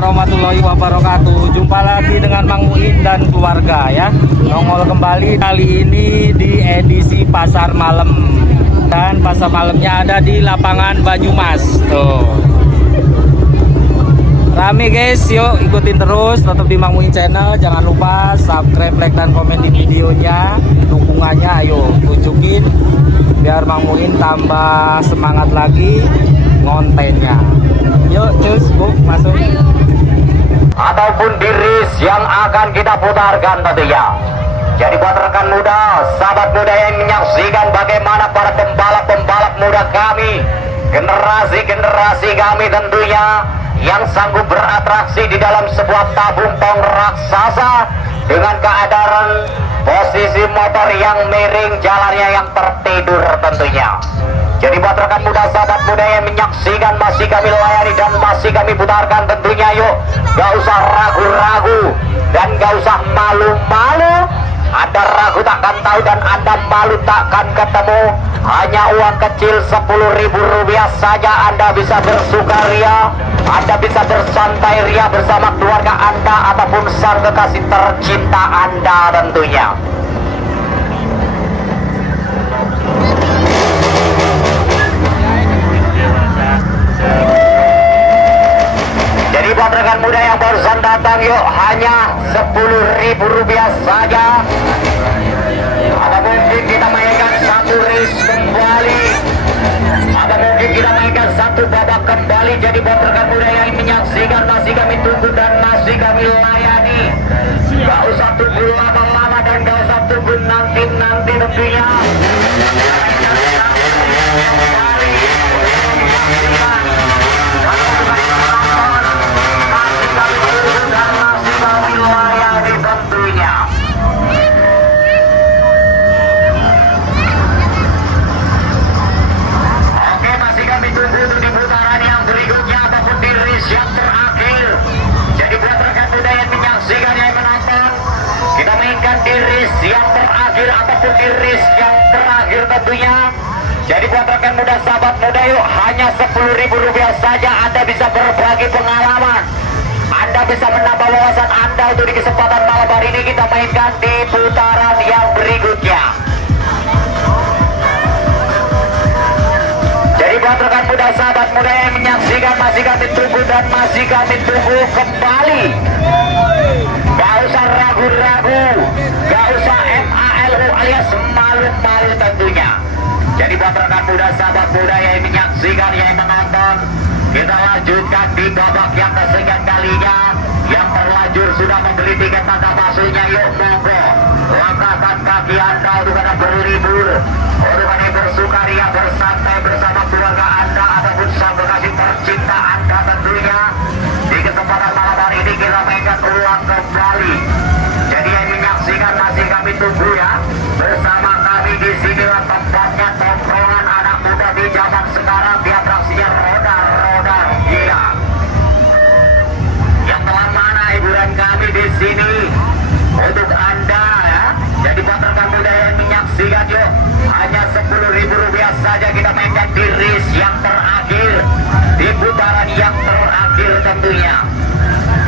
warahmatullahi wabarakatuh. Jumpa lagi dengan Mang Muin dan keluarga ya. Nongol kembali kali ini di edisi pasar malam. Dan pasar malamnya ada di lapangan Banyumas. Tuh. Rame guys, yuk ikutin terus, tetap di Mang Muin channel. Jangan lupa subscribe, like, dan komen di videonya. Dukungannya ayo tunjukin biar Mang Muin tambah semangat lagi ngontennya. Yuk cus bu, masuk. Ataupun di race yang akan kita putarkan tentunya. Jadi buat rekan muda, sahabat muda yang menyaksikan bagaimana para pembalap-pembalap muda kami, generasi kami tentunya yang sanggup beratraksi di dalam sebuah tabung tong raksasa dengan keadaan posisi motor yang miring, jalannya yang tertidur tentunya. Jadi buat rekan muda, sahabat muda yang menyaksikan, masih kami layani dan masih kami putarkan tentunya. Yuk, gak usah ragu-ragu dan gak usah malu-malu. Anda ragu takkan tahu dan Anda malu takkan ketemu. Hanya uang kecil Rp10.000 saja Anda bisa bersukaria, Anda bisa bersantai ria bersama keluarga Anda ataupun sang kekasih tercinta Anda tentunya. Jadi buat rekan muda yang barusan datang, yuk hanya Rp10.000 saja. Ada mungkin kita mainkan satu race kembali, ada mungkin kita mainkan satu babak kembali. Jadi buat rekan muda yang menyaksikan, masih kami tunggu dan masih kami layani. Gak usah tunggu lama-lama dan gak usah tunggu nanti-nanti tentunya. Ataupun di race yang terakhir tentunya. Jadi buat rekan muda, sahabat muda, yuk hanya Rp10.000 saja Anda bisa berbagi pengalaman, Anda bisa menambah wawasan Anda untuk di kesempatan malam hari ini kita mainkan di putaran yang berikutnya. Jadi buat rekan muda, sahabat muda yang menyaksikan, masih kami tunggu dan masih kami tunggu kembali. Gak usah ragu-ragu, gak usah MALU alias malu-malu tentunya. Jadi buat rekan muda, sahabat muda yang menyaksikan, yang menonton, kita lanjutkan di babak yang kesekian kalinya. Yang terlanjur sudah membeli tiket mata masuknya, yuk monggo langkahkan kaki Anda untuk Anda berlibur, untuk Anda bersukaria bersantai bersama keluarga Anda ataupun sang kekasih tercinta Anda tentunya. Di kesempatan malam hari ini kita mainkan ulang kembali. Jadi yang menyaksikan, masih kami tunggu ya. Bersama kami di sinilah tempatnya tongkrongan anak muda di zaman sekarang, di atraksinya roda-roda gila. Yang telah mana hiburan kami di sini untuk Anda ya. Jadi buat rekan muda yang menyaksikan, yuk hanya Rp10.000 saja kita mainkan di race yang terakhir, di putaran yang terakhir tentunya.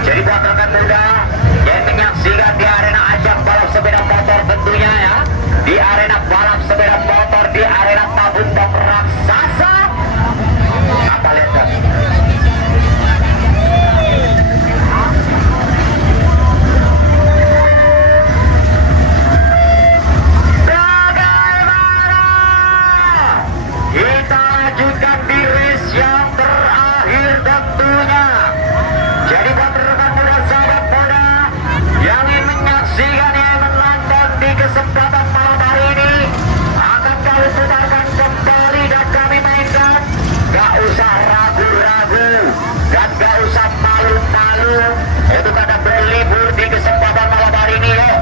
Jadi buat rekan muda yang menyaksikan di arena ajang balap sepeda motor tentunya ya, di arena balap sepeda motor, di arena tabung tong raksasa. Apa lihat kan? Kita lanjutkan di race yang terakhir tentunya. Jadi buat rekan muda, sahabat muda yang ingin menyaksikan, yang menonton di kesempatan malam hari ini, akan kami putarkan kembali dan kami mainkan. Gak usah ragu-ragu dan gak usah malu-malu untuk Anda berlibur di kesempatan malam hari ini. Yuk,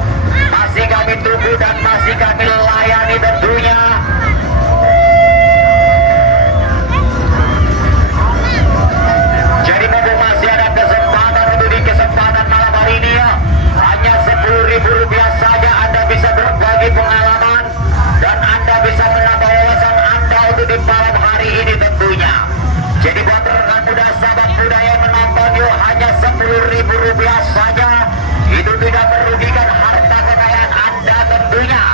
masih kami tunggu dan masih kami layani tentunya. Jadi mumpung masih ada kesempatan untuk di kesempatan malam hari ini ya, hanya Rp10.000 saja Anda bisa berbagi pengalaman dan Anda bisa menambah wawasan Anda untuk di malam hari ini tentunya. Jadi buat rekan muda, sahabat muda yang menonton, yuk yuk hanya Rp10.000 saja. Itu tidak merugikan harta kekayaan Anda tentunya.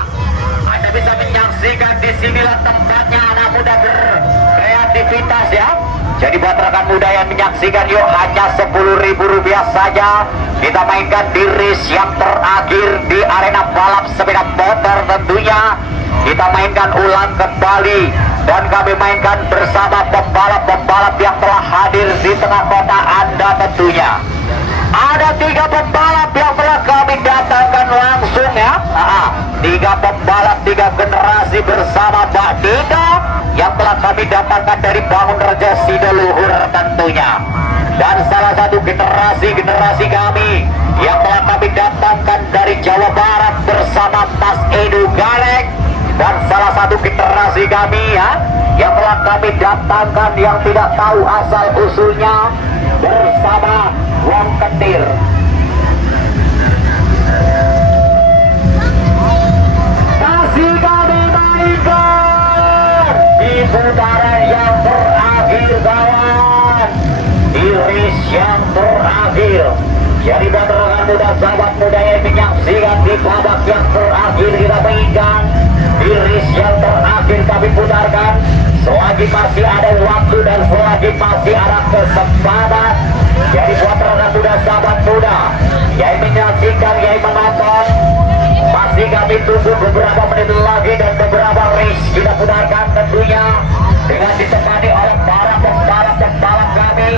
Anda bisa menyaksikan di sinilah tempatnya anak muda berkreativitas ya. Jadi buat rekan muda yang menyaksikan yuk hanya Rp10.000 saja. Kita mainkan di race yang terakhir di arena balap sepeda motor tentunya. Kita mainkan ulang kembali dan kami mainkan bersama pembalap-pembalap yang telah hadir di tengah kota Anda tentunya. Ada 3 pembalap yang telah kami datangkan langsung ya. 3 pembalap 3 generasi bersama Mbak Dina yang telah kami datangkan dari Bangun Rejo Sidoluhur tentunya. Dan salah satu generasi kami yang telah kami datangkan dari Jawa Barat bersama Mas Edu Galek. Dan salah satu generasi kami ya yang telah kami datangkan yang tidak tahu asal usulnya bersama Wong Ketir. Masih kami mainkan di putaran yang terakhir kawan, di race yang terakhir. Jadi buat rekan muda, sahabat muda yang menyaksikan di babak yang terakhir kita mainkan, di race yang terakhir kami putarkan. Selagi masih ada waktu dan selagi masih ada kesempatan. Jadi buat rekan muda, sahabat muda yang menyaksikan, yang menonton, masih kami tunggu beberapa menit lagi dan beberapa race kita putarkan tentunya dengan ditemani oleh para pembalap kami.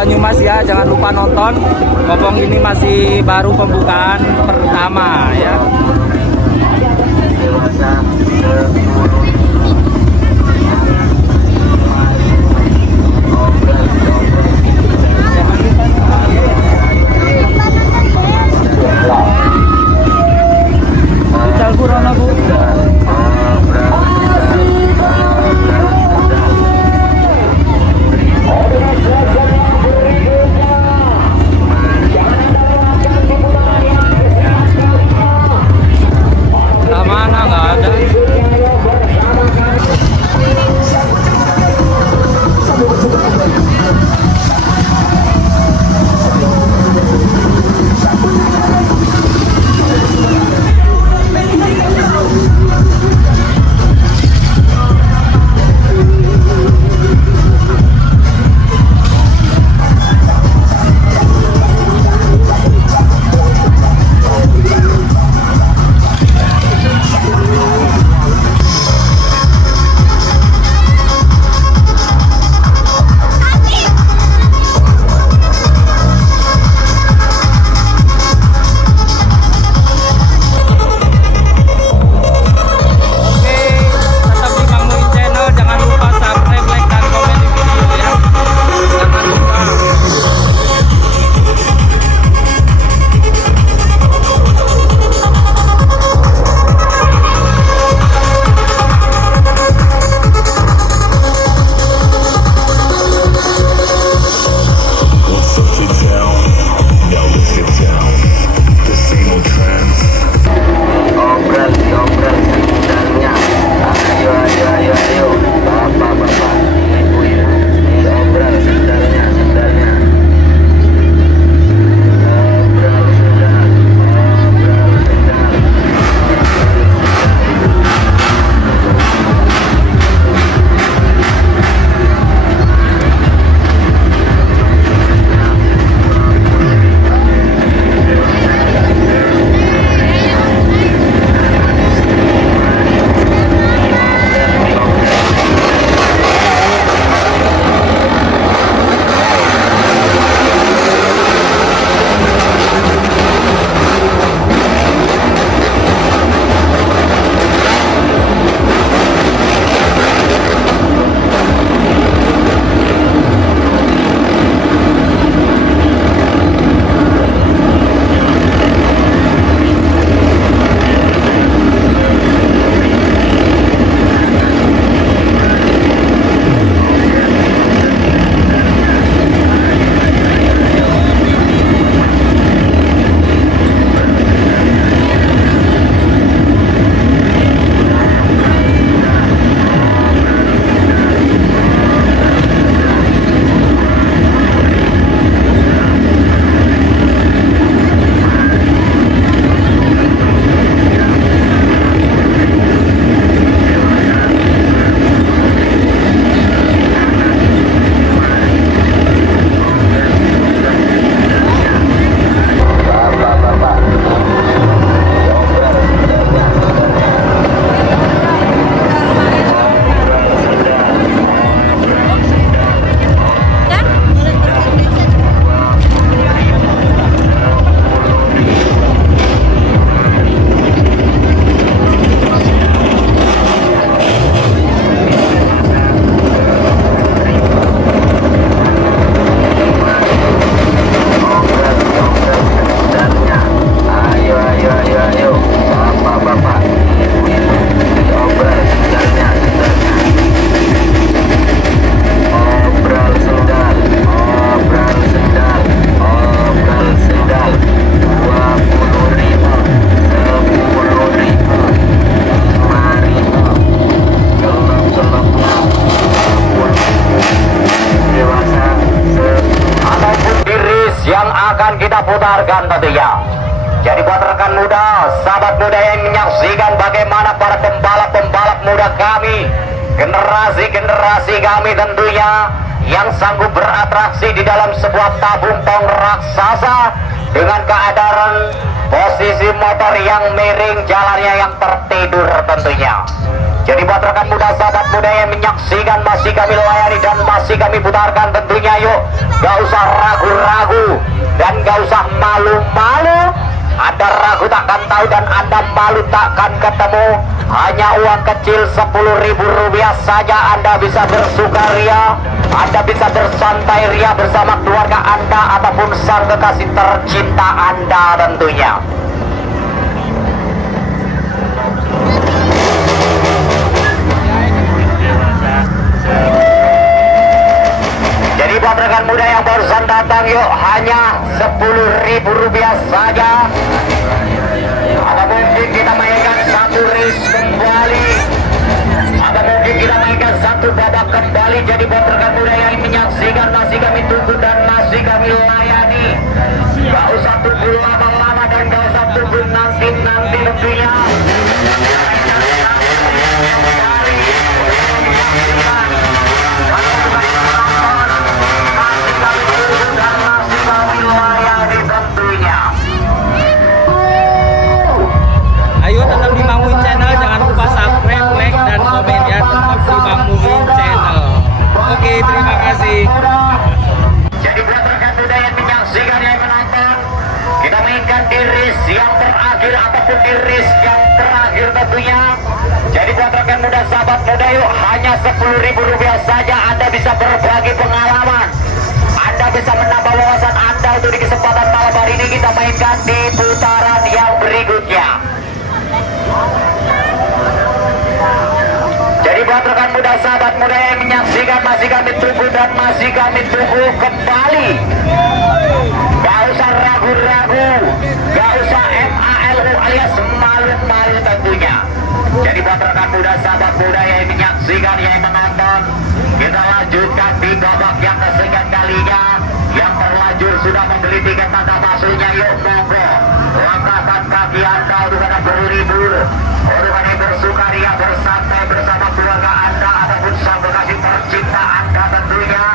Banyumas ya, jangan lupa nonton. Kopong ini masih baru pembukaan pertama ya. Mana nggak ada. putarkan tentunya. Jadi buat rekan muda, sahabat muda yang menyaksikan bagaimana para pembalap-pembalap muda kami, generasi-generasi kami tentunya yang sanggup beratraksi di dalam sebuah tabung tong raksasa dengan keadaan posisi motor yang miring, jalannya yang tertidur tentunya. Jadi buat rekan muda, sahabat muda yang menyaksikan, masih kami layani dan masih kami putarkan tentunya. Yuk, gak usah ragu-ragu dan gak usah malu-malu. Anda ragu takkan tahu dan Anda malu takkan ketemu. Hanya uang kecil Rp10.000 saja Anda bisa bersukaria, Anda bisa bersantai ria bersama keluarga Anda ataupun sang kekasih tercinta Anda tentunya. Jadi buat rekan muda yang barusan datang, yuk, hanya Rp10.000 saja. Apa mungkin kita mainkan satu race kembali? Apa mungkin kita mainkan satu babak kembali? Jadi buat rekan muda yang menyaksikan, masih kami tunggu dan masih kami layani. Gak usah tunggu lama-lama dan gak usah tunggu nanti-nanti tentunya. Ayo tetap di Bang Muin channel, jangan lupa subscribe, like, dan komen ya. Tetap di Bang Muin channel. Oke, terima kasih. Jadi buat rekan muda yang menyaksikan, yang menonton, kita mainkan di race yang terakhir ataupun di race yang terakhir tentunya. Jadi buat rekan muda, sahabat muda, yuk, hanya Rp10.000 saja Anda bisa berbagi pengalaman, Anda bisa menambah wawasan Anda. Untuk di kesempatan malam hari ini kita mainkan di putaran yang berikutnya. Jadi buat rekan muda, sahabat muda yang menyaksikan, masih kami tunggu dan masih kami tunggu kembali. Gak usah ragu-ragu, gak usah MALU alias malu-malu tentunya. Jadi buat rekan muda, sahabat muda yang menyaksikan, yang menonton, kita lanjutkan di babak yang kesekian kalinya. Yang terlanjur sudah membeli tiket tanda masuknya, yuk monggo, langkahkan kaki Anda untuk Anda berlibur, untuk Anda bersukaria, bersantai bersama keluarga Anda ataupun sang kekasih tercinta Anda tentunya.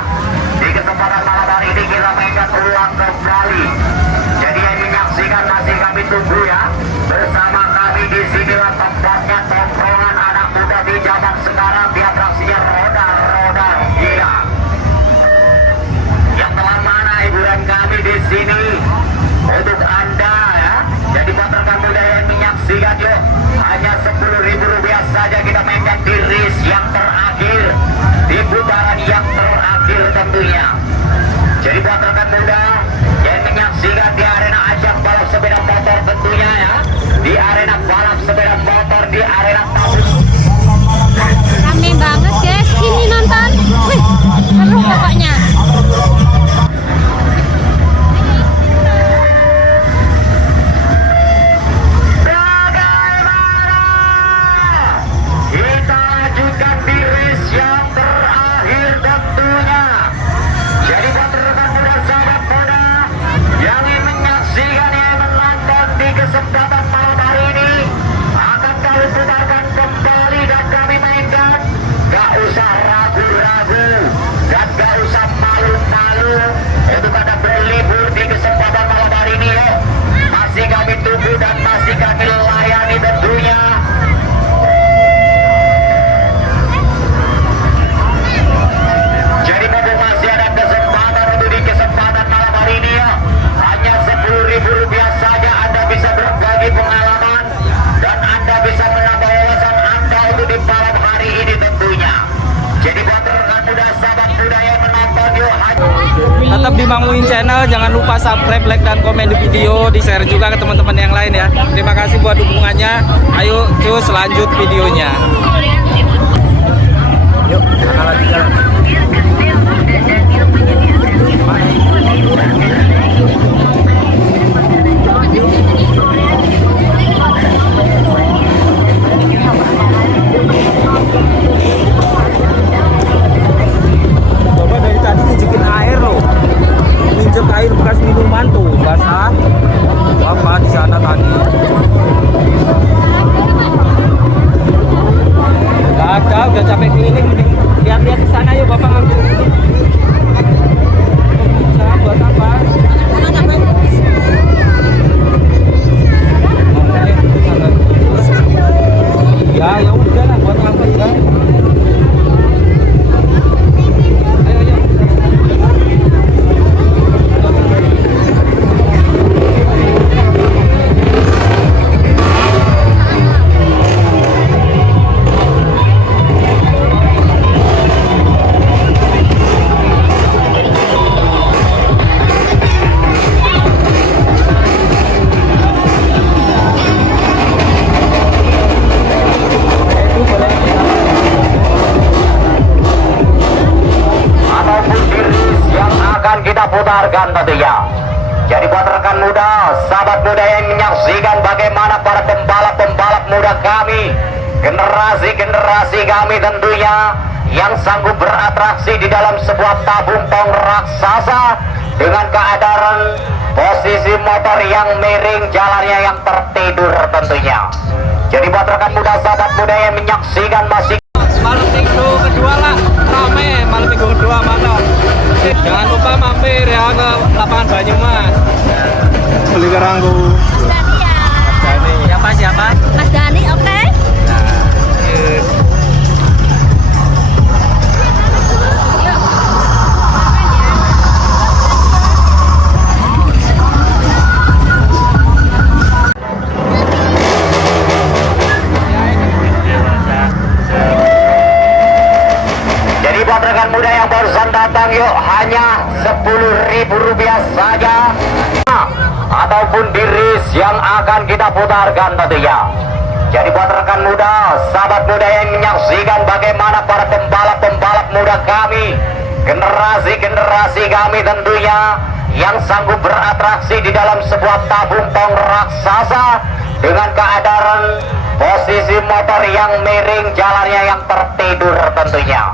Di kesempatan malam hari ini kita mainkan ulang kembali. Jadi yang menyaksikan, masih kami tunggu ya. Bersama kami di sinilah tempatnya, tongkrongan anak muda di zaman sekarang, di atraksinya roda-roda gila. Yang telah mana hiburan kami di sini untuk Anda ya. Jadi buat rekan muda yang menyaksikan, yuk, hanya Rp10.000 saja kita mainkan di race yang terakhir, di putaran yang terakhir tentunya. Jadi buat rekan muda yang menyaksikan di arena ajang balap sepeda motor tentunya ya, di arena balap sepeda motor, di arena tabung. Rame banget guys, sini nonton. Wih, seru pokoknya. Kita lanjutkan di race yang terakhir tentunya. Jadi buat rekan muda, sahabat muda yang ingin menyaksikan, yang menonton di kesempatan malam hari ini, akan kami putarkan kembali dan kami mainkan. Gak usah ragu-ragu dan gak usah malu-malu untuk Anda berlibur di kesempatan malam hari ini ya. Masih kami tunggu dan masih kami layani tentunya. Jadi mumpung masih ada kesempatan untuk di kesempatan malam hari ini ya, hanya Rp10.000 saja Anda bisa berbagi pengalaman dan Anda bisa menambah wawasan Anda untuk di malam hari ini tentunya. Jadi buat rekan muda, sahabat muda yang menonton, yuk, Tetap di Bang Muin channel, jangan lupa subscribe, like, dan komen di video, di share juga ke teman-teman yang lain ya. Terima kasih buat dukungannya. Ayo cus, lanjut videonya. Yuk, mana lagi jalan? Coba dari tadi nginjekin air loh, nginjek air bekas minuman tuh basah. Apa di sana tadi? Gak ada, udah capek keliling. Lihat-lihat di sana yuk, bapak ngambil ini. Bisa buat apa? menyaksikan bagaimana para pembalap-pembalap muda kami, generasi-generasi kami tentunya yang sanggup beratraksi di dalam sebuah tabung tong raksasa dengan keadaan posisi motor yang miring, jalannya yang tertidur tentunya. Jadi buat rekan muda, sahabat muda yang menyaksikan masih Malam minggu kedua lah rame, malam minggu kedua mantap. Jangan lupa mampir ya ke lapangan Banyumas. Beli kerangku. Dani ya. Siapa? Mas Dani, oke? Jadi buat rekan muda yang barusan datang, yuk hanya Rp10.000 saja, ataupun di race yang akan kita putarkan tentunya. Jadi buat rekan muda, sahabat muda yang menyaksikan bagaimana para pembalap-pembalap muda kami, generasi-generasi kami tentunya yang sanggup beratraksi di dalam sebuah tabung tong raksasa dengan keadaan posisi motor yang miring, jalannya yang tertidur tentunya.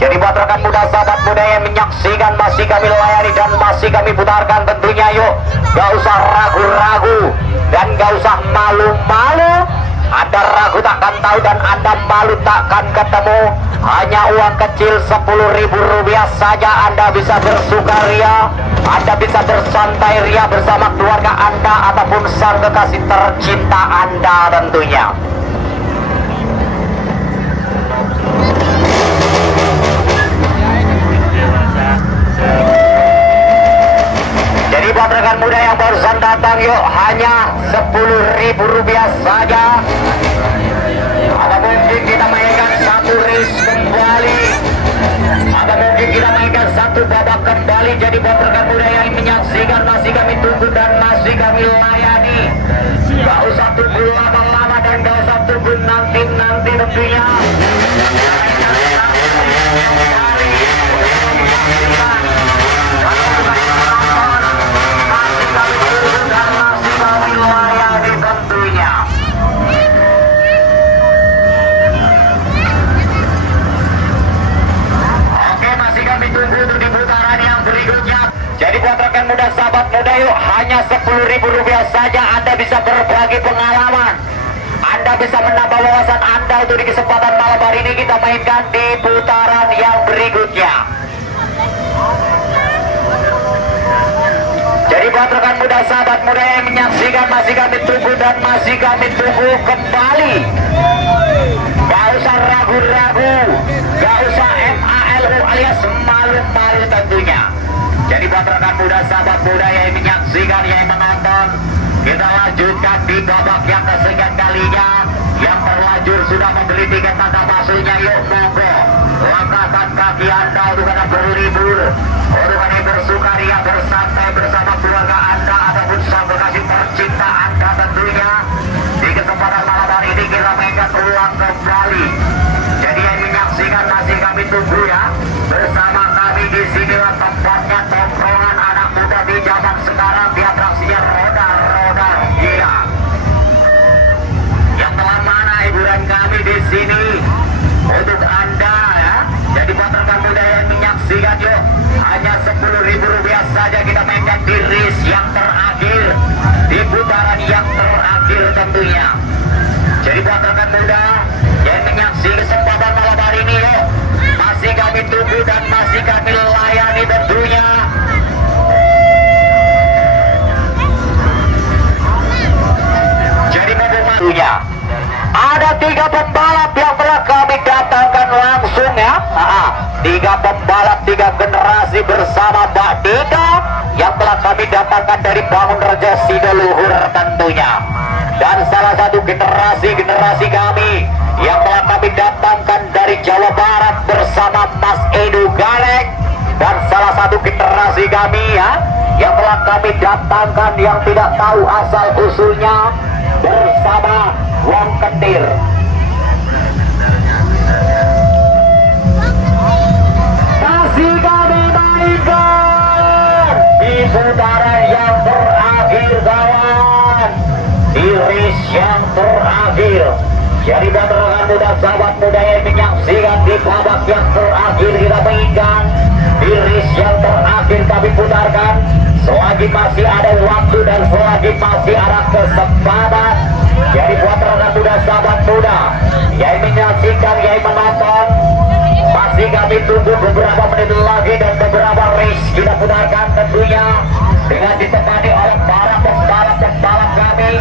Jadi buat rekan muda, sahabat muda yang menyaksikan masih kami layani dan masih kami putarkan tentunya, yuk gak usah ragu-ragu dan gak usah malu-malu. Anda ragu takkan tahu dan Anda malu takkan ketemu. Hanya uang kecil Rp10.000 saja Anda bisa bersukaria, Anda bisa bersantai ria bersama keluarga Anda ataupun sang kekasih tercinta Anda tentunya. Jadi buat rekan muda yang barusan datang, yuk hanya Rp10.000 saja. Ada mungkin kita mainkan satu race kembali, ada mungkin kita mainkan satu babak kembali. Jadi buat rekan muda yang menyaksikan masih kami tunggu dan masih kami layani. Gak usah tunggu lama-lama dan gak usah tunggu nanti-nanti tentunya. Jadi buat rekan muda, sahabat muda, yuk hanya Rp10.000 saja Anda bisa berbagi pengalaman, Anda bisa menambah wawasan Anda. Untuk di kesempatan malam hari ini kita mainkan di putaran yang berikutnya. Jadi buat rekan muda, sahabat muda yang menyaksikan masih kami tunggu dan masih kami tunggu kembali. Gak usah ragu-ragu, gak usah MALU alias malu-malu tentunya. Jadi buat rekan muda, sahabat muda yang menyaksikan, yang menonton, kita lanjutkan di babak yang kesekian kalinya. Yang terlanjur sudah membeli tiket tanda masuknya, yuk monggo langkahkan kaki Anda untuk Anda berlibur, untuk Anda bersukaria, bersantai bersama keluarga Anda ataupun sang kekasih tercinta Anda tentunya. Di kesempatan malam hari ini kita mainkan ulang kembali. Jadi yang menyaksikan masih kami tunggu ya. Bersama kami di sinilah tempatnya, tongkrongan anak muda di zaman sekarang, di atraksinya roda-roda gila. Yang telah mana hiburan kami di sini untuk Anda ya. Jadi buat rekan muda yang menyaksikan, yuk hanya Rp10.000 saja kita mainkan di race yang terakhir, di putaran yang terakhir tentunya. Jadi buat rekan muda yang menyaksikan kesempatan malam hari ini, yuk masih kami tunggu dan masih kami layani tentunya. Jadi tentunya ada 3 pembalap yang telah kami datangkan langsung ya. 3 pembalap, 3 generasi bersama Mbak Dika yang telah kami datangkan dari Bangun Rejo Sidoluhur tentunya. Dan salah satu generasi kami yang telah kami datangkan dari Jawa Barat bersama Mas Edu Galeng. Dan salah satu generasi kami ya yang telah kami datangkan yang tidak tahu asal usulnya bersama Wong Kendir. Masih kami mainkan di putaran yang terakhir kawan. di race yang terakhir. Jadi buat rekan muda, sahabat muda yang menyaksikan di babak yang terakhir, kita mengingat di race yang terakhir kami putarkan. Selagi masih ada waktu dan selagi masih ada kesempatan, jadi buat rekan muda, sahabat muda yang menyaksikan, yang menonton, masih kami tunggu beberapa menit lagi dan beberapa race kita putarkan tentunya dengan ditemani oleh para pembalap kami.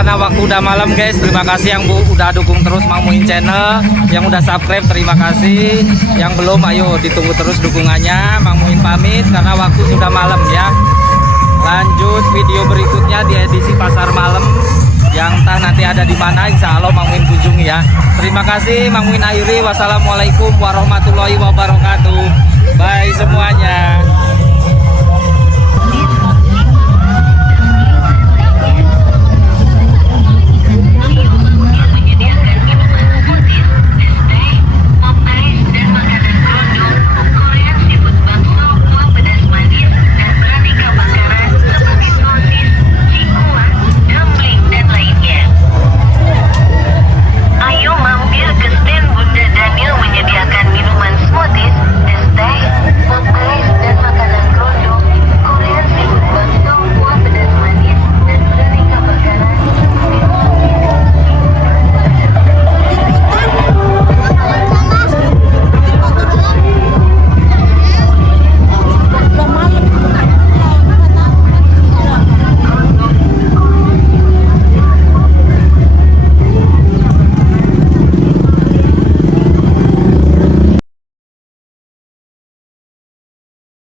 Karena waktu udah malam guys, terima kasih yang udah dukung terus Mang Muin channel, yang udah subscribe terima kasih, yang belum ayo ditunggu terus dukungannya. Mang Muin pamit karena waktu sudah malam ya. Lanjut video berikutnya di edisi pasar malam yang entah nanti ada di mana, insya Allah Mang Muin kunjungi ya. Terima kasih, Mang Muin akhiri. Wassalamualaikum warahmatullahi wabarakatuh. Bye semuanya.